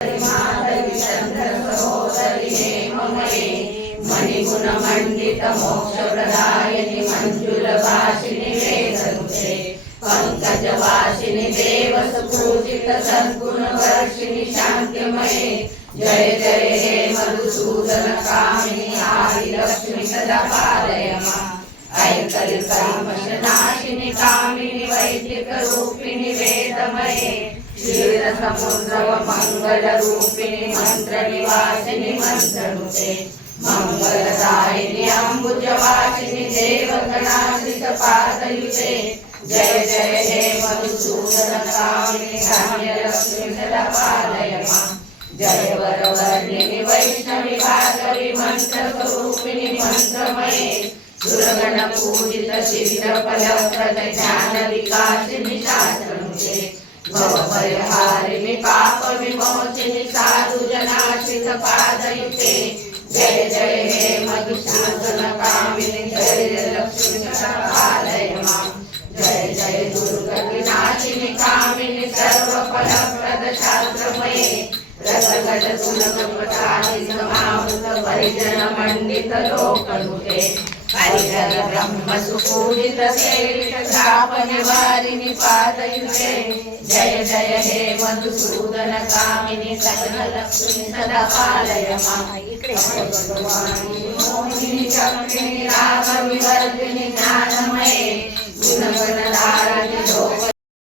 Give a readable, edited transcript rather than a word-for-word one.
माधवी चंद्र सहोदरी हेममये मणिगुणमण्डित मोक्षप्रदायिनि मञ्जुलभाषिणि वेदनुते पंकजवासिनि देवसुपूजित सद्गुणवर्षिणि शान्तिमये जय जय हे मधुसूदन कामिनि आदिलक्ष्मि सदा पालय मां ऐकल्पनाशिनि कामिनि वैदिकरूपिणि वेदमये क्षीरसमुद्रव मङ्गलरूपिणि मन्त्रनिवासिनि मन्त्रनुते मङ्गलदायिनि अम्बुजवासिनि देवगणाश्रितपादयुते जय जय हे मधुसूदन कामिनि धान्यलक्ष्मि सदा पालय मां जय वरवर्णिनि वैष्णवि भार्गवि मन्त्रस्वरूपिणि मन्त्रमये सुरगणपूजित शिरफलप्रद ज्ञानविकासिनि शास्त्रनुते भवभयहारिणि पापविमोचिनि साधुजनाश्रितपादयुते जय जय हे मधुसूदन कामिनि धैर्यलक्ष्मि सदा पालय मां जय जय दुर्गतिनाशिनि कामिनि सर्वफलप्रद शास्त्रमये रसगजसुलभपटानि समावृत परिजनमण्डित लोकनुते हरिहर ब्रह्म सुपूजित सेवित शापनिवारिणि पादयुते जय जय हे मधुसूदन कामिनि सकललक्ष्मि सदा पालय मां मोहिनि चक्रिणि रागविवर्धिनि ज्ञानमये गुणगणधारिणि लोक